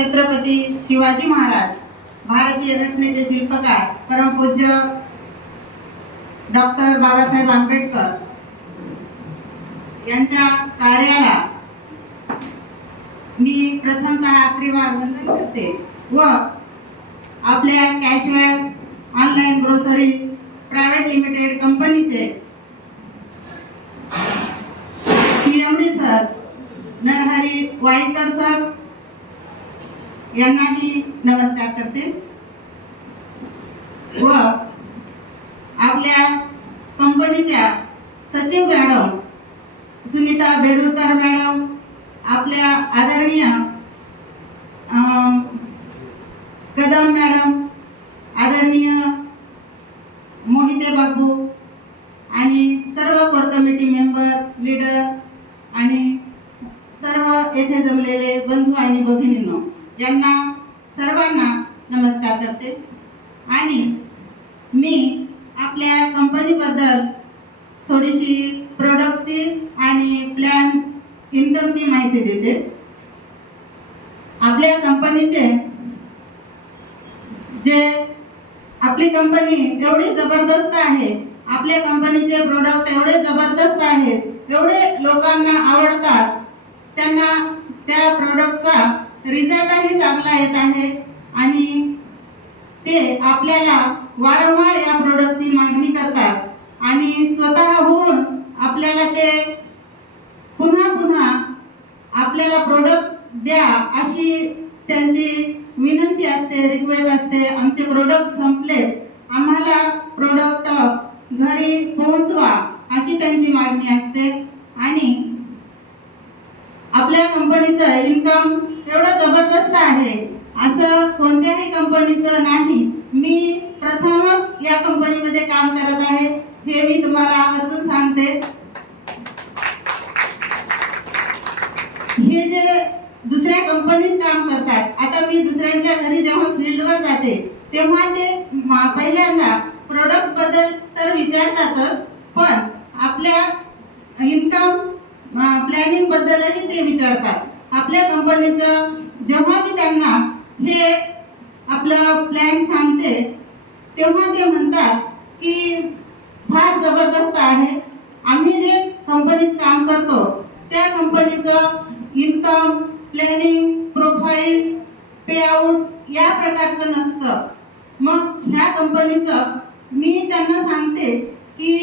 छत्रपती शिवाजी महाराज, भारतीय घटनेचे शिल्पकार परमपूज्य डॉक्टर बाबासाहेब आंबेडकर यांच्या कार्याला मी प्रथमतः त्रिवार वंदन करते व आपल्या कॅशवॅल ऑनलाईन ग्रोसरी प्रायव्हेट लिमिटेड कंपनीचे CMD sir Narhari Waikar sir यांनाही नमस्कार करते व आपल्या कंपनीच्या सचिव मॅडम सुनीता बेरुरकर मॅडम, आपल्या आदरणीय कदम मॅडम, आदरणीय मोहिते बाबू आणि सर्व कोर कमिटी मेंबर, लीडर आणि सर्व येथे जमलेले बंधू आणि भगिनींनो, यांना सर्वांना नमस्कार करते। आणि मी आपल्या कंपनीबद्दल थोडीशी प्रोडक्टची आणि प्लॅन इन्कमची माहिती देते। आपल्या कंपनीचे आपली कंपनी एवढी जबरदस्त आहे, आपल्या कंपनीचे प्रोडक्ट एवढे जबरदस्त आहेत, एवढे लोकांना आवडतात, त्यांना त्या प्रोडक्टचा रिझल्टही चांगला येत आहे आणि ते आपल्याला वारंवार या प्रोडक्टची मागणी करतात आणि स्वतःहून आपल्याला ते पुन्हा पुन्हा आपल्याला प्रोडक्ट द्या अशी त्यांची विनंती असते, रिक्वेस्ट असते। आमचे प्रोडक्ट संपलेत, आम्हाला प्रोडक्ट घरी पोहोचवा अशी त्यांची मागणी असते। आणि आपल्या कंपनीचं इन्कम एवढं जबरदस्त आहे असं कोणत्याही कंपनीचं नाही। मी प्रथमच या कंपनीमध्ये काम करत आहे हे मी तुम्हाला आवर्जून सांगते। हे जे दुसऱ्या कंपनीत काम करतात, आता मी दुसऱ्यांच्या घरी जेव्हा फील्डवर जाते तेव्हा ते पहिल्यांदा प्रोडक्ट बद्दल तर विचारतातच, पण आपल्या इन्कम प्लॅनिंग बद्दलही ते विचारतात। आपल्या कंपनीचं जेव्हा मी त्यांना हे आपलं प्लॅन सांगते तेव्हा ते म्हणतात की फार जबरदस्त आहे, आम्ही जे कंपनीत काम करतो त्या कंपनीचं इन्कम प्लॅनिंग प्रोफाईल पेआउट या प्रकारचं नसतं। मग ह्या कंपनीचं मी त्यांना सांगते की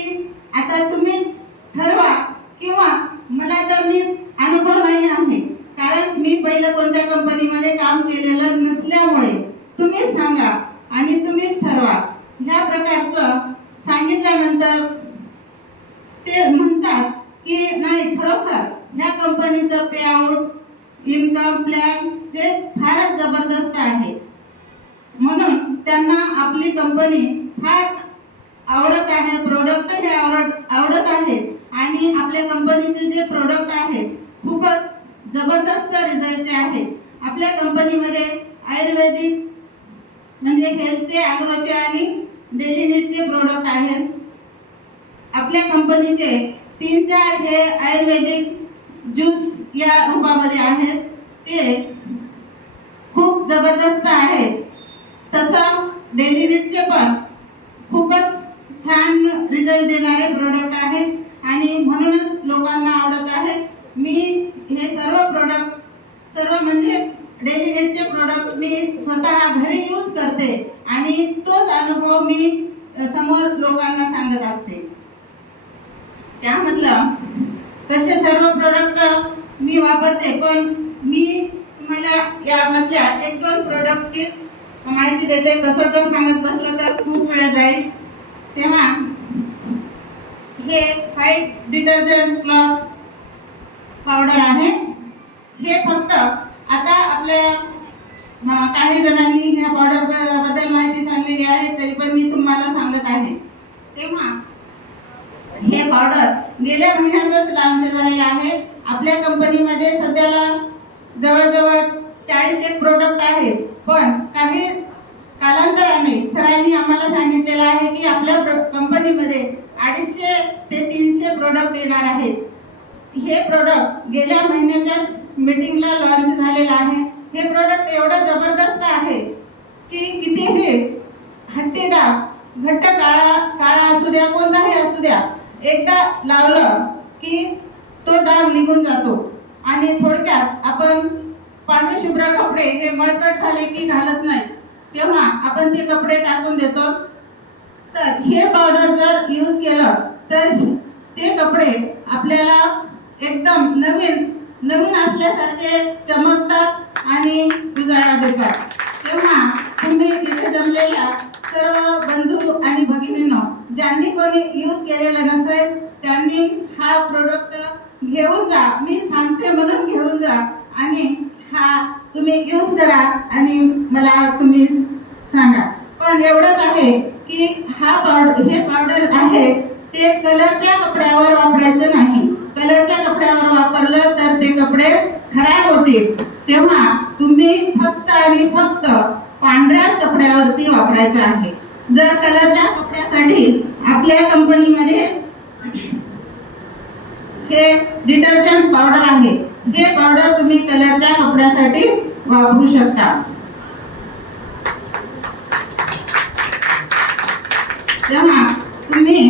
आता तुम्हीच ठरवा, किंवा मला तर मी अनुभव नाही आहे, कारण मी पहिलं कोणत्या कंपनीमध्ये काम केलेलं नसल्यामुळे तुम्हीच सांगा आणि तुम्हीच ठरवा। ह्या प्रकारचं सांगितल्यानंतर ते म्हणतात की नाही, खरोखर ह्या कंपनीचं पेआउट इन्कम प्लॅन हे फारच जबरदस्त आहे, म्हणून त्यांना आपली कंपनी फार आवडत आहे, प्रोडक्ट हे आवडत आहे आणि आपल्या कंपनीचे जे प्रोडक्ट आहेत खूपच जबरदस्त रिझल्टचे आहेत। आपल्या कंपनीमध्ये आयुर्वेदिक म्हणजे हेल्थचे, ॲग्रोचे आणि डेली नीडचे प्रोडक्ट आहेत। आपल्या कंपनीचे 3-4 हे आयुर्वेदिक ज्यूस या रूपामध्ये आहेत, ते खूप जबरदस्त आहेत। तसं डेली नीडचे पण खूपच छान रिझल्ट देणारे प्रोडक्ट आहेत आणि म्हणूनच लोकांना आवडत आहेत। मी हे सर्व म्हणजे डेली नीडचे प्रोडक्ट मी स्वतः घरी यूज करते आणि तोच अनुभव मी समोर लोकांना सांगत असते। त्यामधलं तसे सर्व प्रोडक्ट मी वापरते, पण मी तुम्हाला यामधल्या 1-2 प्रोडक्टची माहिती देते। तसं जर सांगत बसलं तर खूप वेळ जाईल। तेव्हा हे व्हाईट डिटर्जंट क्लॉथ पावडर आहे। हे फक्त आता आपल्या काही जणांनी ह्या पावडर बद्दल माहिती सांगलेली आहे, तरी पण मी तुम्हाला सांगत आहे। तेव्हा हे पावडर गेल्या महिन्यातच लॉन्च झालेलं आहे। आपल्या कंपनीमध्ये सध्याला जवळजवळ 40 प्रोडक्ट आहेत, पण काही कालांतराने सरांनी आम्हाला सांगितलेलं आहे की आपल्या कंपनीमध्ये 250 ते 300 प्रोडक्ट येणार आहेत। हे प्रोडक्ट गेल्या महिन्याच्याच मीटिंगला लॉन्च झालेलं आहे। हे प्रोडक्ट एवढं जबरदस्त आहे की कितीही हट्टी डाग घट्ट काळा असू द्या कोणताही असू द्या एकदा लावलं की तो डाग निघून जातो. आणि थोडक्यात आपण पांढरे शुभ्र कपडे हे मळकट झाले की घालत नाही तेव्हा आपण ते कपडे टाकून देतो. तर हे पावडर जर यूज केलं तर ते कपडे आपल्याला एकदम नवीन असल्यासारखे चमकतात आणि उजाळा देतात. तेव्हा तुम्ही तिथे जमलेल्या सर्व बंधू आणि भगिनींनो ज्यांनी कोणी यूज केलेलं नसेल त्यांनी हा प्रोडक्ट घेऊन जा. मी सांगते म्हणून घेऊन जा आणि हा तुम्ही यूज करा आणि मला तुम्ही सांगा. पण एवढंच आहे की हे पावडर आहे ते कलरच्या कपड्यावर वापरायचं नाही. कलरच्या कपड्यावर वापरलं तर ते कपडे खराब होतील. तेव्हा तुम्ही फक्त आणि फक्त पांढऱ्याच कपड्यावरती वापरायचं आहे. जर कलरच्या कपड्यासाठी आपल्या कंपनीमध्ये हे डिटर्जंट पावडर आहे. हे पावडर तुम्ही कलरच्या कपड्यासाठी वापरू शकता. तेव्हा तुम्ही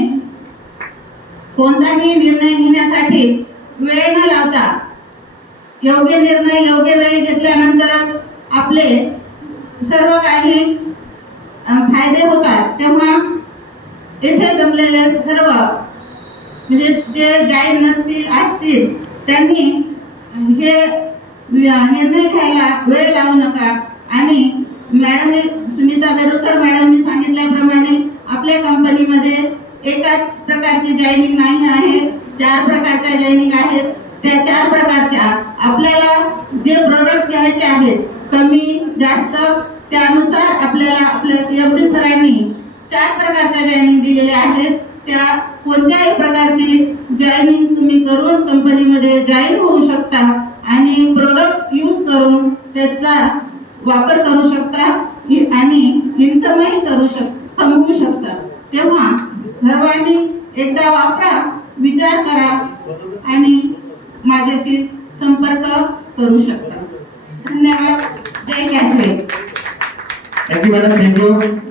कोणताही निर्णय घेण्यासाठी वेळ न लावता योग्य निर्णय योग्य वेळी घेतल्यानंतरच आपले सर्व काही फायदे होतात. तेव्हा येथे जमलेले सर्व म्हणजे जे जाईल असतील त्यांनी हे निर्णय घ्यायला वेळ लावू नका. आणि मॅडमने सुनीता बेरुकर मॅडमनी सांगितल्याप्रमाणे आपल्या कंपनीमध्ये एकाच प्रकारची जॉईनिंग नाही आहे, 4 प्रकारच्या जॉईनिंग आहेत. त्या 4 प्रकारच्या आपल्याला जे प्रोडक्ट घ्यायचे आहेत कमी जास्त त्यानुसार आपल्याला आपल्या CMD सरांनी 4 प्रकारच्या जॉईनिंग दिलेल्या आहेत. त्या कोणत्याही प्रकारची जॉईनिंग तुम्ही करून कंपनीमध्ये जॉईन होऊ शकता आणि प्रोडक्ट यूज करून त्याचा वापर करू शकता आणि इन्कमही कमवू शकता. तेव्हा सर्वांनी एकदा वापरा, विचार करा आणि माझ्याशी संपर्क करू शकता. धन्यवाद. जय कॅशवे. Thank you madam. थँक्यू.